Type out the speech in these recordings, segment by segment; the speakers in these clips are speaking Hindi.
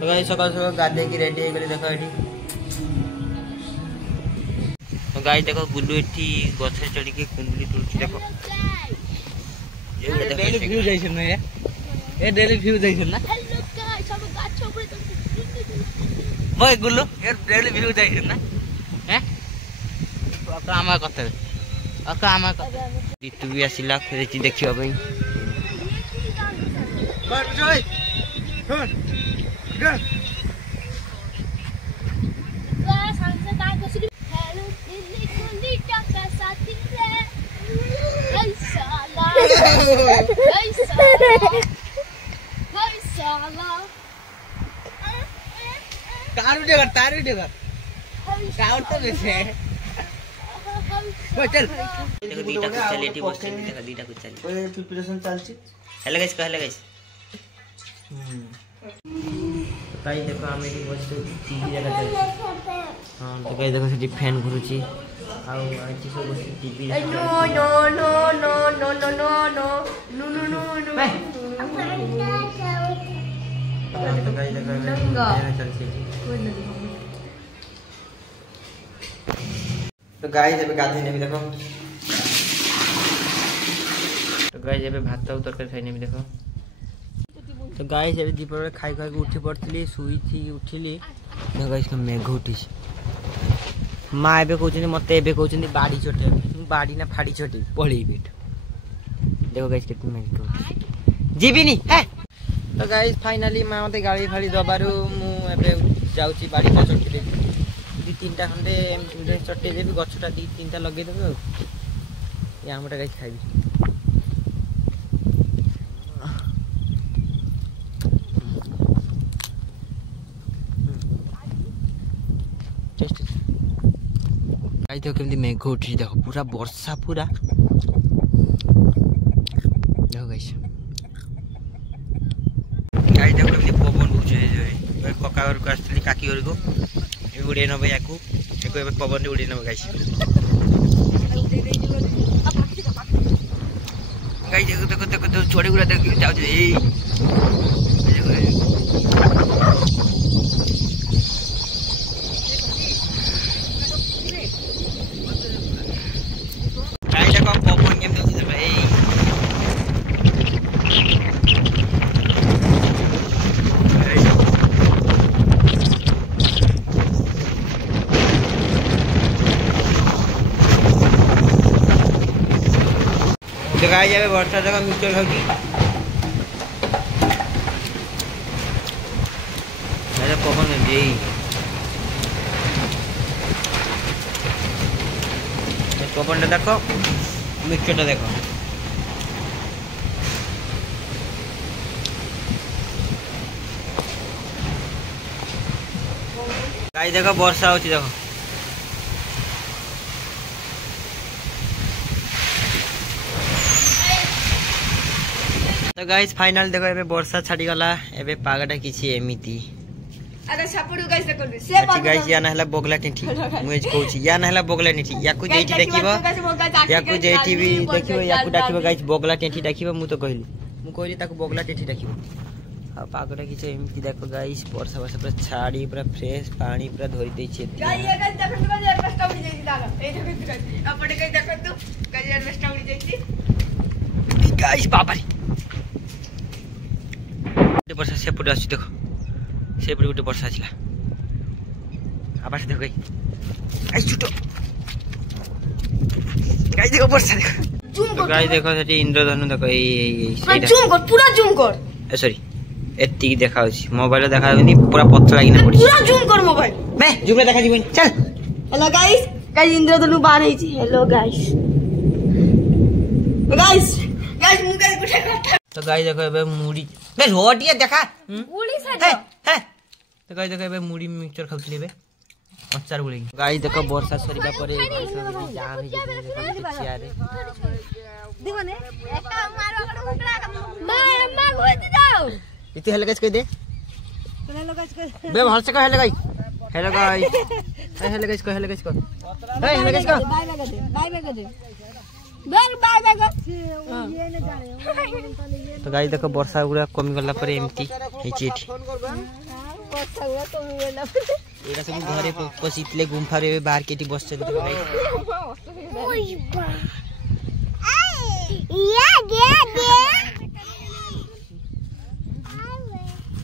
तो गाइस सकाल सकाल गाधे की रेडी हो गली देखो एठी। तो गाइस देखो गुल्लू एठी गछ चढ़ी के कुंडली तुलसी देखो ये डेली व्यू जाइछन ना ये डेली व्यू जाइछन ना हेलो गाइस सब गाछ ऊपर तो भाई गुल्लू ये डेली व्यू जाइछन ना हैं तो आमा कते आमा कते तू भी आसिला फेरची देखियो भाई बस जोई सुन ग गाइस हमसे का कुछ हेलो दिल्ली कुंडी टका साथी रे साला तारू देगा काउंट तो वैसे वो चल देखो दीटा कुछ चलेटी बस चल देखो दीटा कुछ चल ओए प्रिपरेशन चलची हेलो गाइस गाइस देखो हम एटी बस टीवी जगह चल हां तो गाइस देखो सेठी फैन घुरुची आउ आछि सब बस TV no no no no no no no no no no no no तो गाइस देखो चल तो गाइस एबे गाधे ने भी देखो तो गाइस एबे भात और तरकारी खाइने भी देखो तो गाइस एबे दीपर खाई खाई उठी पड़थली सुई थी उठिली तो गाइस का मेघ उठी मां एबे कहउछनी मते एबे कहउछनी बाड़ी छोटे बाड़ी ना फाड़ी छोटे पड़ी बेट देखो गाइस कितनी मेघ उठी जीबिनी है तो गाइस फाइनली मां मते गाड़ी फाड़ी दबारु मु एबे जाउची बाड़ी का छोटी दे दी तीनटा खंडे एम चट्टे देबी गछटा दी तीनटा लगे देबे या हमटा गाइस खाइबी टेस्ट गाइस देखो केमती मेघ उठी देखो पूरा वर्षा पूरा देखो गाइस देखो केमती पवन बुझे जे कका घर को आस्तली काकी घर को उड़े न भैया को एको एबे पवन उड़े न गाइस गाइस देखो छोड़े गुड़ा देख जाउ जे ए गाइस देखो पवन गेम देखि भाई गाय जाए वर्षा जगह मिक्सचर खाऊची पवन पवन देखो मिक्सचर देखो गाय देखो वर्षा होची देखो तो गाइस फाइनल देखो एबे वर्षा छाडी गला एबे पागटा किछि एमिति अरे सपडू गाइस देखो से बात गाइस या नहला बोगला टिठी मुझे कहूची या नहला बोगला टिठी याकु जेठी देखिबो याकु जेठी भी देखिबो याकु डाकिबो गाइस बोगला टिठी डाकिबो मु तो कहली मु कहली ताकु बोगला टिठी डाकिबो आ पागटा किछि एमिति देखो गाइस वर्षा वर्षा पूरा छाडी पूरा फ्रेश पानी पूरा धोई दै छै गाइस ये गाइस देखो तो एडवेस्ट उड़ी जाई दागा ए देखो गाइस अपने गाइस देखो तो गाइस एडवेस्ट उड़ी जाई गाइस बाबारी वर्षा सेपट आछि देखो सेपट गुटे वर्षा आछिला आबास देखो गाइस छुटो गाइस देखो वर्षा देखो तो गाइस देखो सेठी इंद्रधनु देखो ए सेटा जूम कर पूरा जूम कर ए सॉरी एत्ती देखाउछि मोबाइल देखाउनी पूरा पत्थर लागिना पड़ी पूरा जूम कर मोबाइल बे जूम रे देखा जीवन चल हेलो गाइस गाइस इंद्रधनु बाहर आइछि हेलो गाइस गाइस गाइस मु गाइस गुटे करता तो गाइस देखो एबे मुड़ी बे रोटिया देखा उड़ी से है तो गाइस देखो एबे मुड़ी मिक्सचर खाउथली बे अचार गुली गाइस देखो वर्षा सरीबा परे जाम हे जे चियारे दिवने एका मारो अकड़ उकड़ा मार होइत जाओ इति हेले गाइस कह दे हेलो गाइस बे हल से कह हेले गाइस हेलो गाइस हेले गाइस कह हेले गाइस कह हे हेले गाइस कह बाय बाय कर दे बाय बाय कर ये न जाने तो गाइस देखो वर्षा गुड़ा कमी गला परे एमती हेची एठी କଥା ହୁଆ କମି ଗଲା एटा सब घरे पसितले गुम्फा रे बाहर केटी बसछन तो गाइस ओइ बा या दे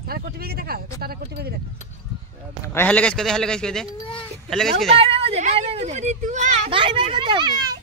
तारा कोटी बेगे देखा तो तारा कोटी बेगे देखा हेलो गाइस कह दे हेलो गाइस कह दे हेलो गाइस कह दे बाय बाय को दे बाय बाय को दे